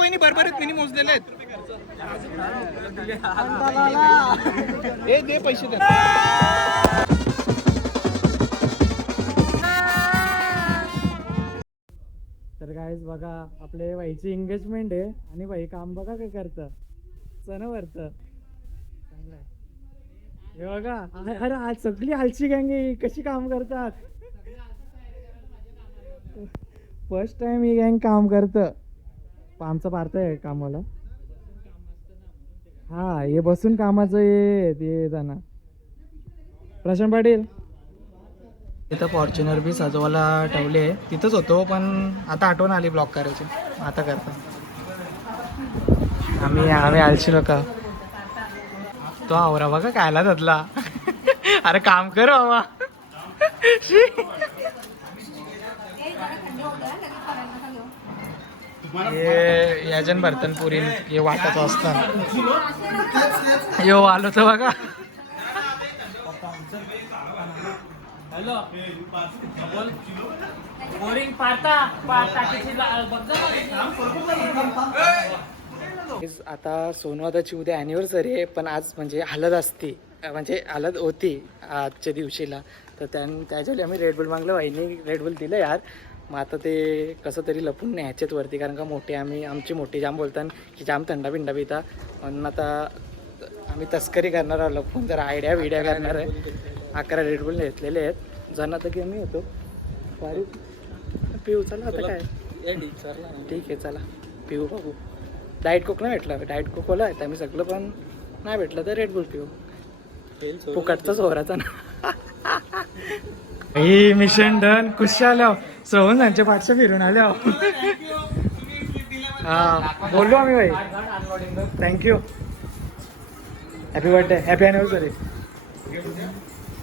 वहिनी बरोबरच मिनी मोजलेले आहेत. ए दे पैसे दे. तर गाईज बघा आपले बाईची एंगेजमेंट आहे आणि बाई काम बघा काय करतं सणावरत चांगलं आहे. हे बघा अरे आज सगळी आलची गँग आहे कशी काम करतात. फर्स्ट टाइम ही गँग काम करतं. आमचं पार्थ आहे कामाला. हा हे बसून कामाचं ये जाणं. प्रशांत पाटील इथं फॉर्च्युनर बी सजवायला ठेवले. तिथंच होतो पण आता आठवण आली ब्लॉक करायची. आता करतो आम्ही आलशी लोक. तो आवरा बघा कायला धरला. अरे काम कर बाबा. हे याजन बर्तन पुरी हे वाटायचं असतं. यो आलो तर बघा. आता सोनवादाची उद्या ॲनिव्हर्सरी आहे पण आज म्हणजे हळद असती म्हणजे हळद होती आजच्या दिवशीला. तर त्याच्यावेळी आम्ही रेडबुल मागलं. वाहिनी रेडबुल दिलं यार. मग आता ते कसं तरी लपून न्यायचेत वरती कारण का मोठे आमची मोठी जाम बोलतात की जाम थंडा पिंडा पिता. म्हणून आता आम्ही तस्करी करणार आहोत लपून जरा आयडिया करणार आहे. 11 रेडबुल घेतलेले आहेत. जण आता की आम्ही होतो वारी पिऊ. चला आता काय ठीक आहे चला पिऊ बघू. डाएट कोक नाही भेटला. डाएट कोकोला आहे आम्ही सगळं पण नाही भेटलं तर रेडबुल पिऊ. फुकटचाच होराचा ना. ही मिशन डन. खुश आलो सोहन त्यांच्या पाठच्या फिरून आलो. हा बोललो आम्ही भाई. Thank you. Happy birthday happy anniversary.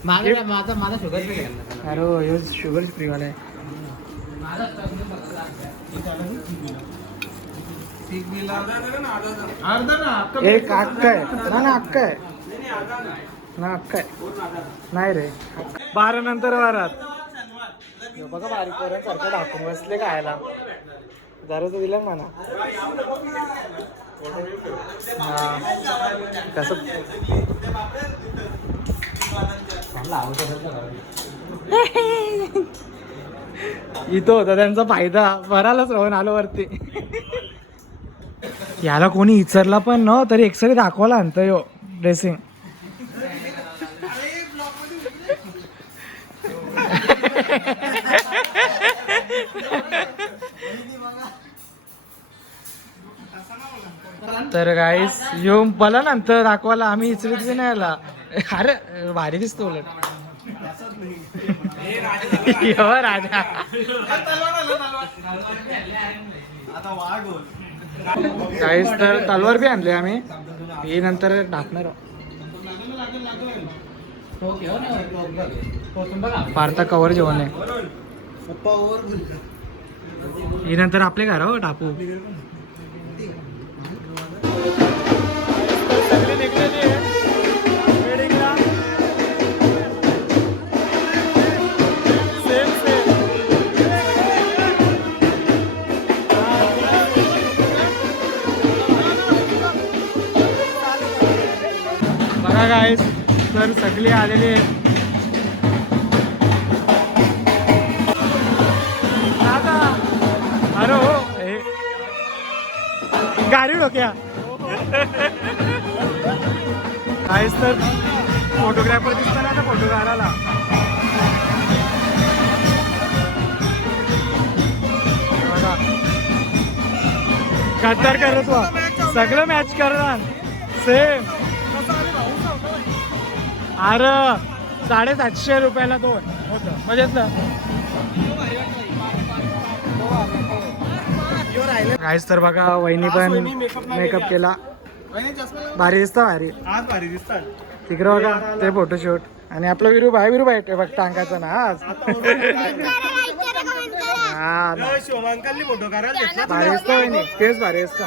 माझा शुगर फ्री अरे ह्यो शुगर फ्रीवाला आहे. एक अक्का आहे ना अक्का आहे ना अक्का आहे नाही रे. 12 नंतर वारात बघा बारीक पोरांसारखं ढाकून बसले खायला. जरा तर दिलं म्हणा. हा कसं इथं होता त्यांचा फायदा. भरालाच राहून आलो वरती. याला कोणी विचारला पण न तरी एक्सरे दाखवायला आणतं यो ड्रेसिंग. तर गाईस यो मला नंतर दाखवायला आम्ही इचरीत नाही आला. अरे भारी दिसतो उलट. राजा गाईस तर तलवार बी आणले आम्ही. ही नंतर टाकणार. पार्था कवर जेवण आहे. ही नंतर आपल्या घरावर टाकू. बघा गाईस तर सगळे आलेले आहेत. अरे हो गाडी डोक्या. काहीच तर फोटोग्राफर दिसतो ना आता फोटो काढायला. गद्दार करत वा सगळं मॅच करणार सेम. अरे 750 रुपयाला 2 होतं मजेत. काहीच तर बघा वहिनी पण मेकअप केला. भारी दिसतं भारी. भारी दिसतात तिकडे बघा ते फोटोशूट. आणि आपला विरू भाई बघ टांगाचा ना आज. भारी दिसतं वहिनी तेच भारी दिसतं.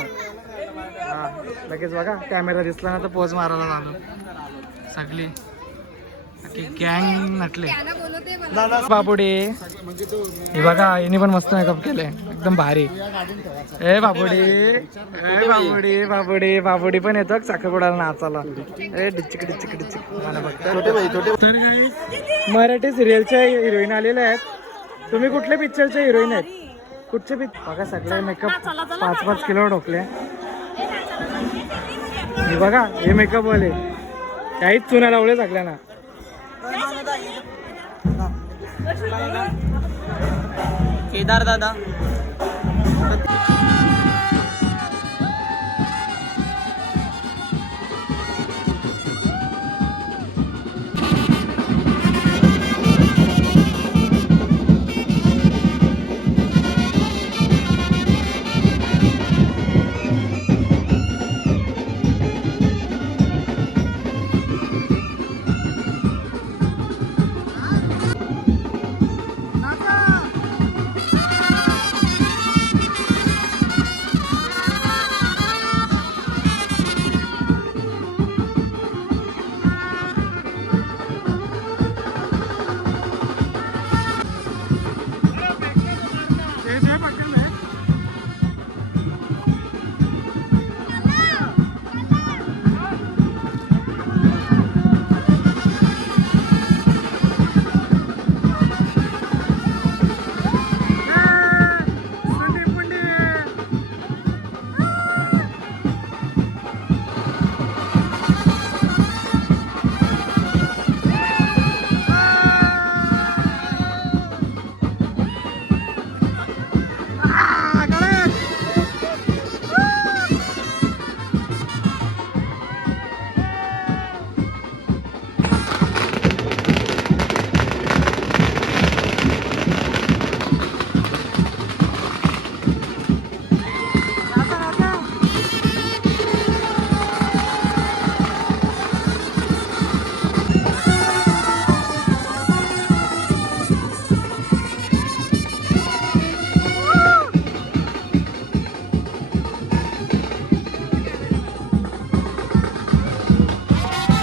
हा लगेच बघा कॅमेरा दिसला ना तर पोज मारायला झालो. सगळी गँग नटले. बाबुडे हे बघा हिने पण मस्त मेकअप केलंय एकदम भारी. ए बाबुडे बाबुडी पण येतो साखरपुड्याला नाचाला. ए डिचिक डिचिक डिचिक मला बघता. मराठी सिरियलच्या हिरोईन आलेल्या आहेत. तुम्ही कुठल्या पिक्चरच्या हिरोईन आहेत? कुठचे बघा सगळे मेकअप 5-5 किलो ढोकले. हे बघा हे मेकअप वाले काहीच चुना लावले सगळ्यांना. केदार दादा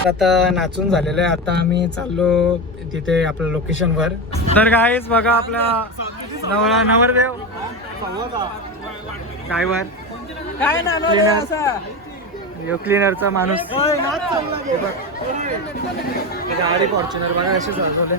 आता नाचून झालेलं आहे. आता आम्ही चाललो तिथे आपल्या लोकेशनवर. तर गाईस बघा आपला नवरदेव ड्रायव्हर काय क्लीनरचा माणूस गाडी फॉर्च्युनर बघा असे चालवले.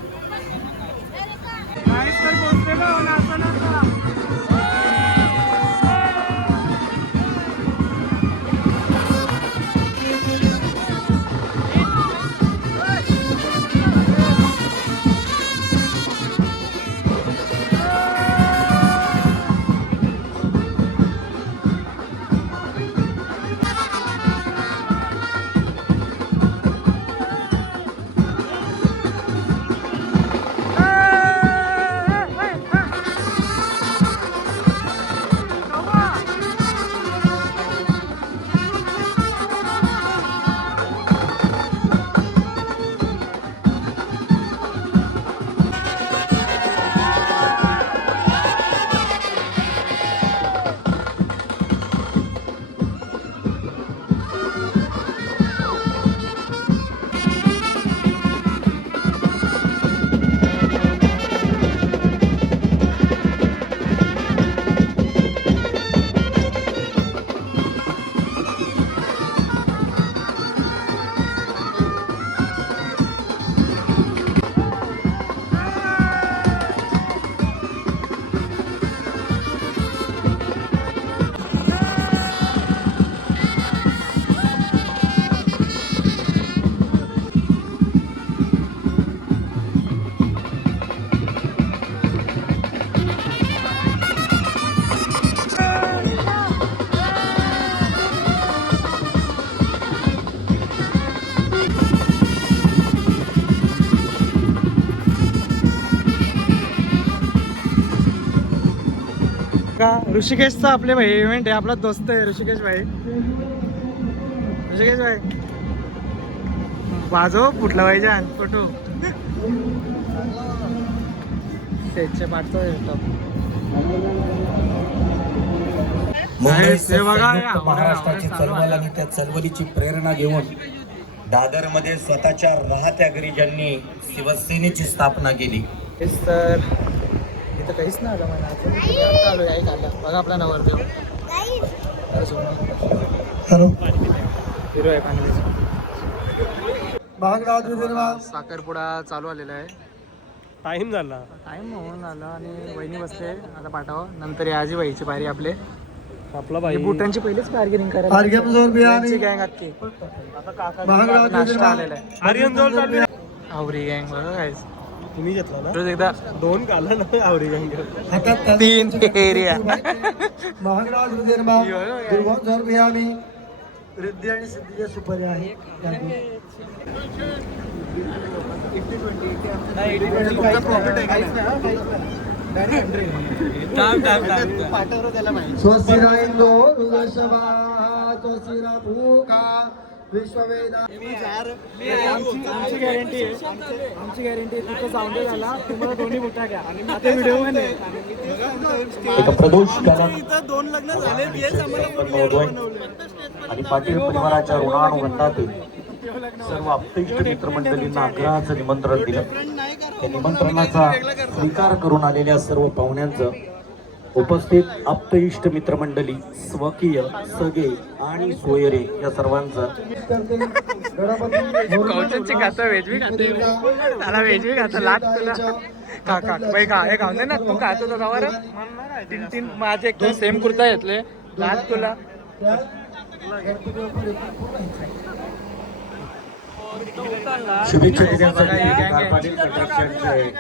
ऋषिकेशचा आपले भाई इव्हेंट आहे. आपला दोस्त आहे ऋषिकेश भाई. ऋषिकेश भाई वाजव फुटला पाहिजे फोटो त्याच्या पाठचा महाराष्ट्राची चळवळ आणि त्या चळवळीची प्रेरणा घेऊन दादरमध्ये स्वतःच्या राहत्या घरी ज्यांनी शिवसेनेची स्थापना केली तेच तर इथं काहीच नाही आलं मला आता आलो आहे आलं बघा आपला नवरदेव हॅलो हिरो आहे पाणी महागडा साखरपुडा चालू आलेला आहे टाइम झाला. टाईम होऊन आला आणि वहिनी बसते आता पाठावं नंतर याची व्हायची बारी आपले आपला ही बुटांची पहिलीच बार्गेनिंग करायला गँग अख्खी नाश्ता आलेला आहे आवरी गँग बघा काय तुम्ही घेतला ना रोज एकदा 2 काला ना आवडी गंग 3 एरिया महागडा रुपये आम्ही रिद्धी आणि सिद्धीच्या सुपारी आहे स्वस्तिराइंद्रो ऋगशभा स्वस्तिरा भूका विश्ववेदा आमची गॅरंटी तिथं जाऊन झाला तुम्हाला दोन्ही बुटा घ्या आता व्हिडिओ मध्ये एक प्रदोष इथं 2 लग्न झाले तेच आम्हाला आणि पाटील परिवाराच्या ऋणानुबंधातून सर्व आप्तेष्ट मित्रमंडळींना आग्रहाचं निमंत्रण दिलं त्या निमंत्रणाचा स्वीकार करून आलेल्या सर्व पाहुण्यांचं उपस्थित आप्तेष्ट मित्रमंडळी स्वकीय सगे आणि सोयरे या सर्वांचं कौचनची खातं वेजवी खाते त्याला वेजवी खातं लाट तुला काका बाई का हे खाऊन दे ना तू खातो तो गावावर 3 माझे एकदम सेम कुर्ता घेतले लाट तुला शुभेच्छा देण्यासाठी पाटील पटाक्षांचे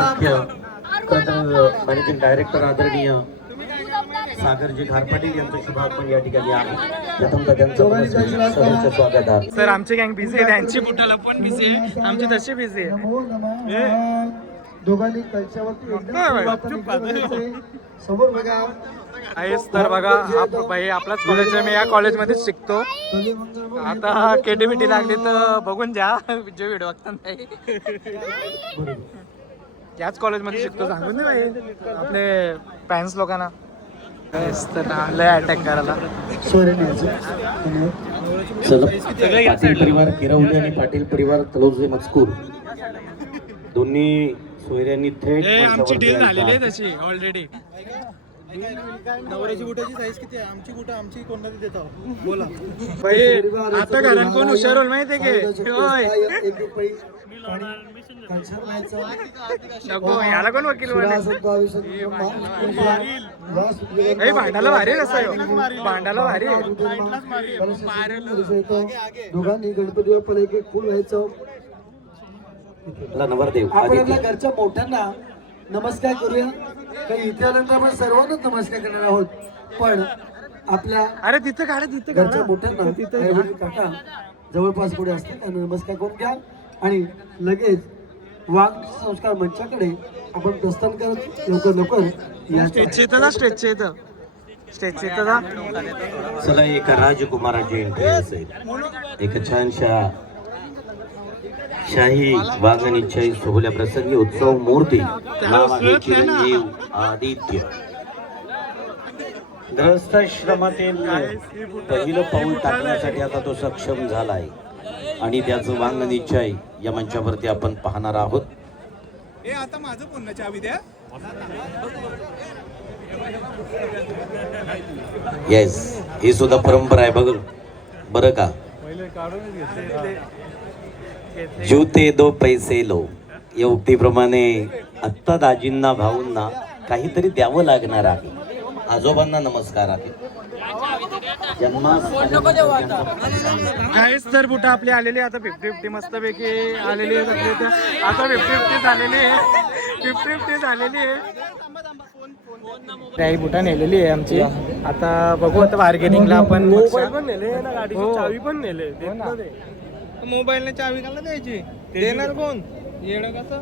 मुख्य मॅनेजिंग डायरेक्टर आदरणीय सागरजी घारपाटील यांचं शुभागमन या ठिकाणी आहे प्रथमतः त्यांचं सहर्ष स्वागत आहे सर आमची गँग बिझी आहे त्यांची बुटाला पण बिझी आहे आमची तशी बिझी आहे दोघांनी कलशावरती समोर बघा आहेच तर बघा भाई आपलाच कॉलेज आहे मी या कॉलेजमध्येच शिकतो आता केटीबीटी लागली तर बघून द्या जे व्हिडिओ बघता नाही याच कॉलेजमध्ये शिकतो सांगून दे भाई आपले पॅरेंट्स लोकांना तर आलंय अटॅक करायला पाटील परिवार किरवले आणि पाटील परिवार तलोजे मजकूर दोन्ही सोयऱ्यांनी थेट आमची डील झालेली आहे तशी ऑलरेडी नवऱ्याची बुटाची साईज किती आहे आमची बुटा आमची कोणाला देता बोला भाई आता घरात कोण हुशार होईल माहितीये की होय नको याला कोण वकील भांडाला भारी कसं भांडाला भारी दोघांनी गणपतीवर पण एक एक फुल व्हायचं नवरदेव आपल्या घरच्या मोठ्यांना नमस्कार करूया काही इथे आल्यानंतर आपण सर्वांनाच नमस्कार करणार आहोत पण आपल्या अरे तिथं काढा तिथं घरच्या मोठ्यांना तिथं काका जवळपास पुढे असतील त्यांना नमस्कार करून घ्या आणि लगेच वाघ संस्कार मंचाकडे आपण प्रस्थान करत लवकर या स्टेजचे इथं स्टेजचे इथं स्टेजचे इथं चला एका राजकुमाराची एंट्री असेल एक छानशा शाही वाघ आणि शाही सोहळ्या प्रसंगी उत्सव मूर्ती नाव आहे चिरंजीव आदित्य ग्रहस्थाश्रमातील पहिलं पाऊल टाकण्यासाठी आता तो सक्षम झालाय आणि त्याचं वांग निश्चय या मंचावरती आपण पाहणार आहोत आता माझं पुन्हा चावी द्या येस ही सुद्धा परंपरा आहे बघ बरं का जूते दो पैसे लो या उक्तीप्रमाणे आत्ता दाजींना भाऊंना काहीतरी द्यावं लागणार आहे आजोबांना नमस्कार आहे काहीच तर बुटा आपली आलेली आता 50-50 मस्तपैकी आलेली आहे आता 50-50 झालेली आहे 50-50 झालेली आहे काही बुटा नेलेली आहे आमची आता बघू आता बार्गेनिंगला आपण मोबाईल पण नेले ना गाडीची चावी पण नेले मोबाईलने चावी काला द्यायची देणार कोण येणं कसं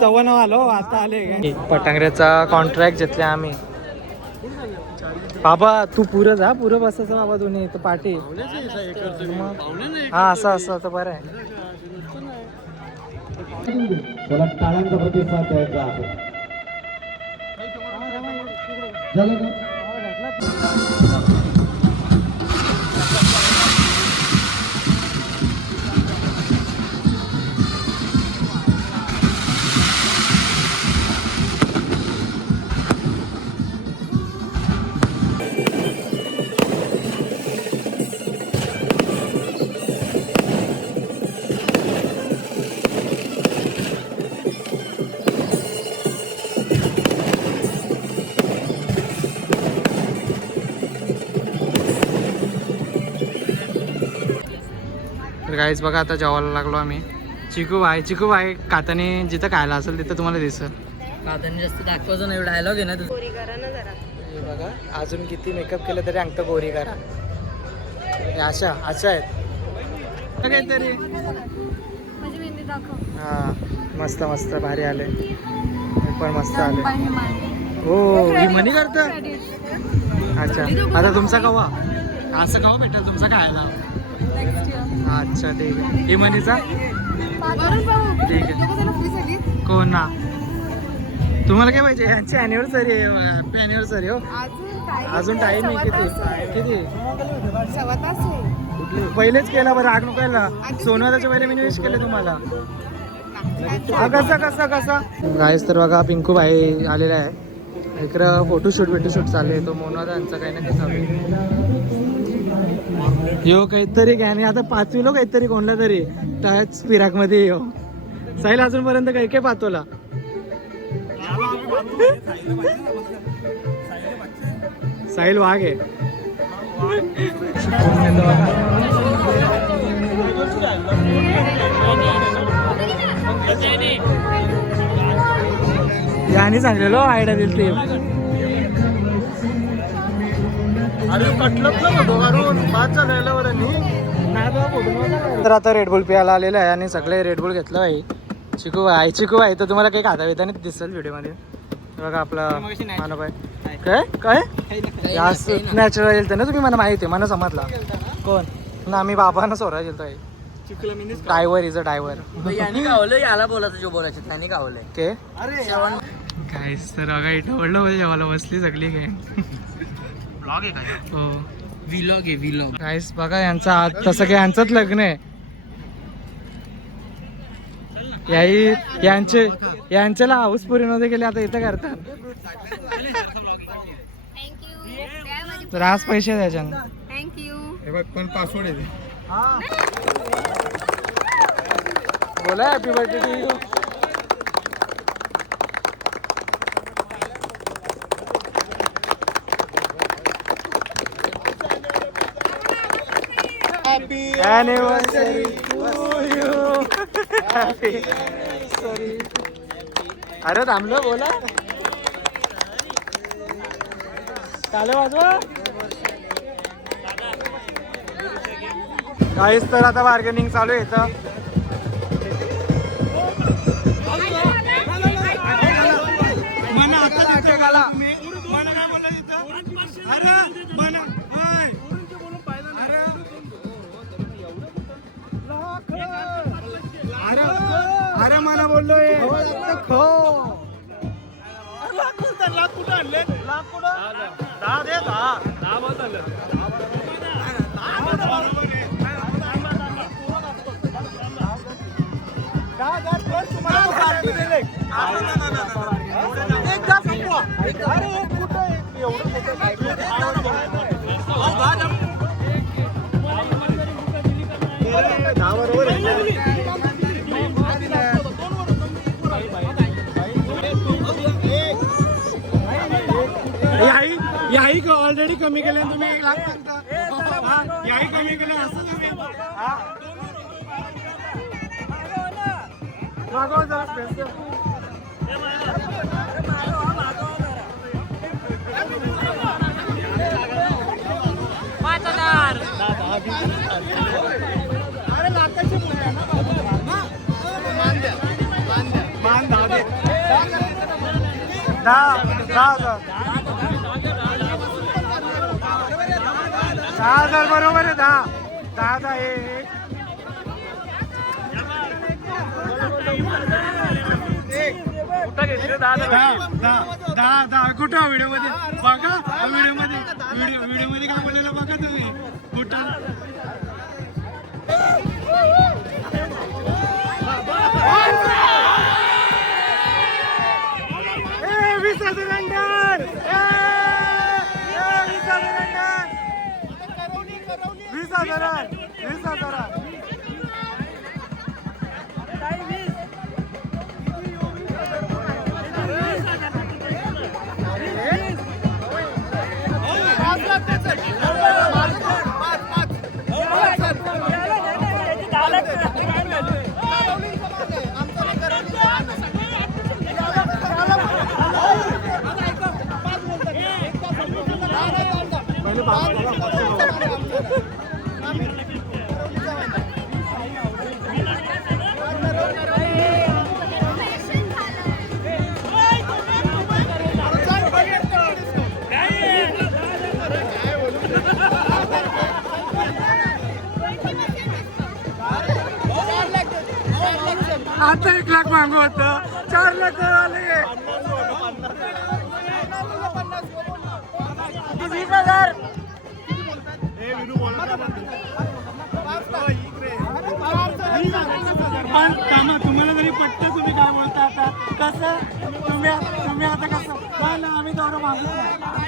तवन आलो आता आले पटांगऱ्याचा कॉन्ट्रॅक्ट घेतला आम्ही बाबा तू पुरं जा पुरं बसायचं बाबा दोन्ही तर पाठी हा असं असं तर बरं आहे त्याला टाळ्यांचा प्रतिसाद द्यायचा आहे झालं का? तर गाईज बघा आता जेवायला लागलो आम्ही. चिकू भाई काताने जिथं खायला असेल तिथं तुम्हाला दिसेल. काताने जास्त दाखवायचं नाही, डायलॉग आहे ना तुझं. हे बघा अजून किती मेकअप केलं तरी अंगठं गोरी करा. अशा आहेत काहीतरी. हा मस्त मस्त भारी आले, पण मस्त आले. हो ही मनी करत. अच्छा आता तुमचा कवा असं कवा भेटेल तुमचा खायला. अच्छा ठीक आहे. ही मनीचा ठीक आहे. कोण ना तुम्हाला काय पाहिजे. यांची अॅनिव्हर्सरी आहे, हॅपी अॅनिव्हर्सरी. हो अजून टाईम आहे. किती पहिलेच केला बरं. आग नुकायला सोनवाराच्या पहिले मी विश केले तुम्हाला. कसा गायस तर बघा पिंकू भाई आलेला आहे इकडं. फोटोशूट चालू आहे. तो मोनवादा यांचा काही ना काही चालू आहे. यो काहीतरी काय नाही आता 5वी लोक काहीतरी कोणला तरी टच पिराक मध्ये यो. साहिल अजूनपर्यंत काही काय पाहतोला. साहिल वाघ आहे. याने सांगलेलो आयडिया दिली ती. तर आता रेडबुल प्यायला आलेलं आहे आणि सगळे रेडबुल घेतलं भाई. चिकू भाई तर तुम्हाला काही खाता येता नाही दिसेल व्हिडिओमध्ये. बघा आपला मानव काय नॅचरल गेलतं ना तुम्ही. मला माहिती आहे, मला समजला कोण ना. आम्ही बाबांना सोरा गेलतोय. Driver is a driver. याला बोलायचं जो बोलायचं त्यांनी गावलंय के काय तर बघा इथं वडलं जेवायला बसली सगळी काय. हो व्लॉग गाईस बघा यांचा तसं काय यांचंच लग्न आहे. यांच्याला हाऊस पुरी नव्हते गेले आता इथं करतात. तर आज पैसे द्यायच्यानं. पण पासवर्ड आहे बोला happy birthday to you. Happy Anniversary to you. Happy anniversary. अरे थांबलो बोला. चाले वाजवा. काहीच तर आता बार्गेनिंग चालू आहे इथं. अरे मला बोललोय लाख कुठं आणले. लाख कुठं 10 दे 10 याही ऑलरेडी कमी केले तुम्ही 1 लाख सांगता. याही कमी केलं असं तुम्ही मागव जरा स्पेस. अरे लाखाची मान 10,000 बरोबर आहे. 10 कुठं व्हिडिओ मध्ये बघा. व्हिडिओ मध्ये काय बोललेलं बघा तुम्ही. कुठं 20,000 5 लाख मागू होतं 4 लाख आले 20,000 तुम्हाला जरी पटतं तुम्ही काय बोलता आता कसं तुम्ही आता कसं काय ना आम्ही तेवढं मागत नाही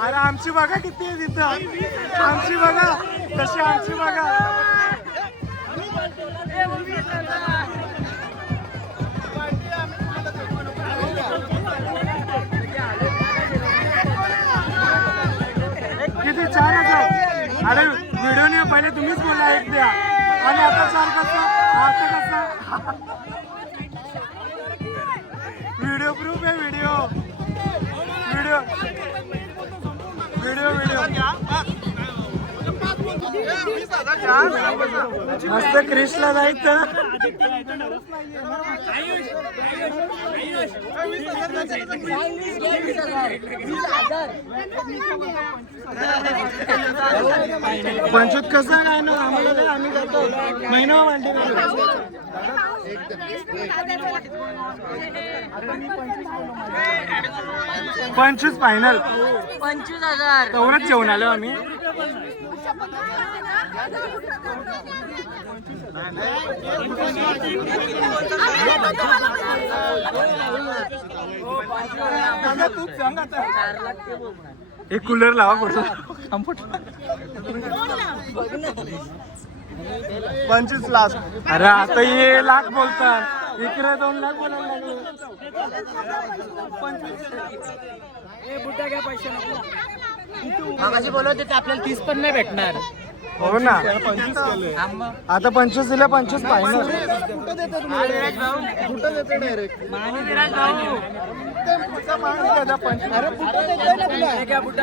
अरे आमची बघा किती आहे तिथं आमची बघा तशी आमची बघा किती 4,000 अरे व्हिडिओ पहिले तुम्हीच बोला 1 द्या आणि आता 4 कसं व्हिडिओ प्रूफ आहे व्हिडिओ मस्त क्रिशला जायचं पंचवीस कसं काय ना आम्हाला आम्ही करतो महिना वाटते 25 फायनल 25,000 तेवढंच जेवण आलो आम्ही एक कूलर लावा पुढचा 25 लाख अरे आता ये लाख बोलतात इकडे 2 लाख बोलायला लागले मागाशी बोलवते ते आपल्याला 30 पण नाही भेटणार हो ना आता 25 दिले 25 फायनल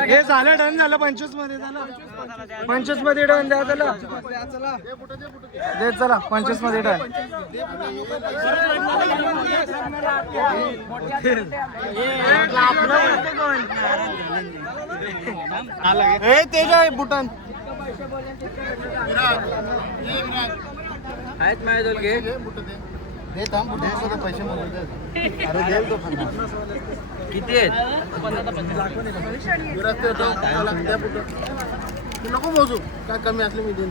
हे झालं डन झालं 25 मध्ये झालं 25 मध्ये डन द्या चला दे चला 25 मध्ये डन हे ते काय बुटान आहेत माझ्या घे पैसे अरे देईल तो किती आहेत नको मोजू काय कमी असले मी देईन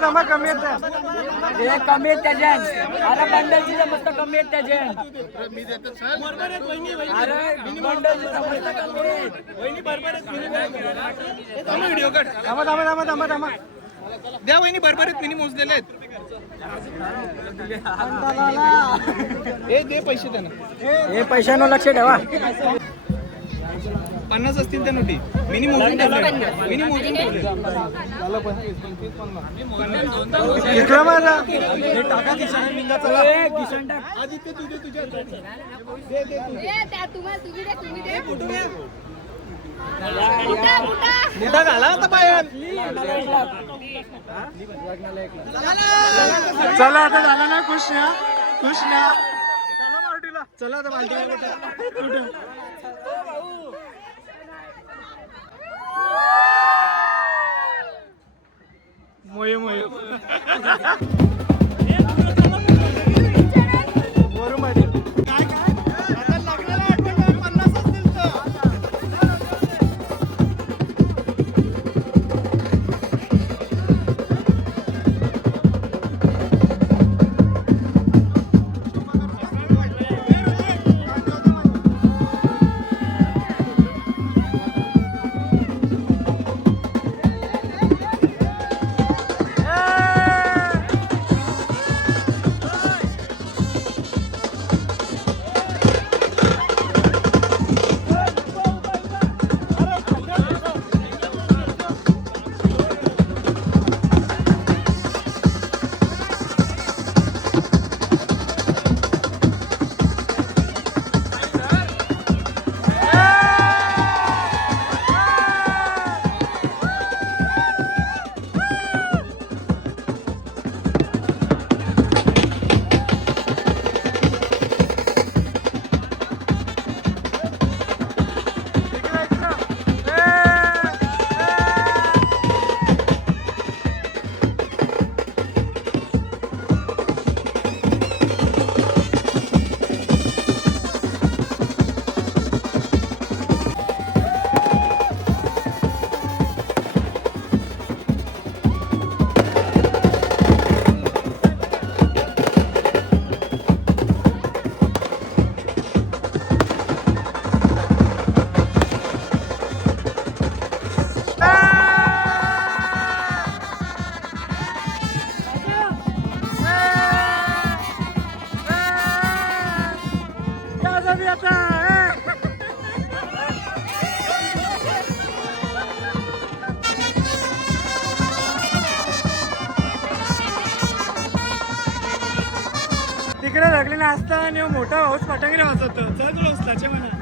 दमा कमी येत कमी आहेत त्याच्यात अरे बंडलची मस्त कमी आहेत त्याच्यात मी देतो अरे बंडलची मस्त कमी आहेत व्हिडिओ कट दमा द्या वहिनी बरोबर मिनी मोजलेले आहेत हे दे पैसे त्यांना हे पैशांवर लक्ष ठेवा 50 असतील त्या नोटी मिनी मोजून ठेवले मिनी मोजून ठेवले इकडं माझा टाका किसान निघा चला आदित्य तुझे तुझ्या मोठा घाला आता पायात चला आता झालं ना खुश ना चला पार्टीला चला आता पार्टीला मोये मोये इकडे लागलेला असता आणि मोठा पाऊस फटाकडे वाजवतो चल रोजताचे म्हणा.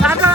दादा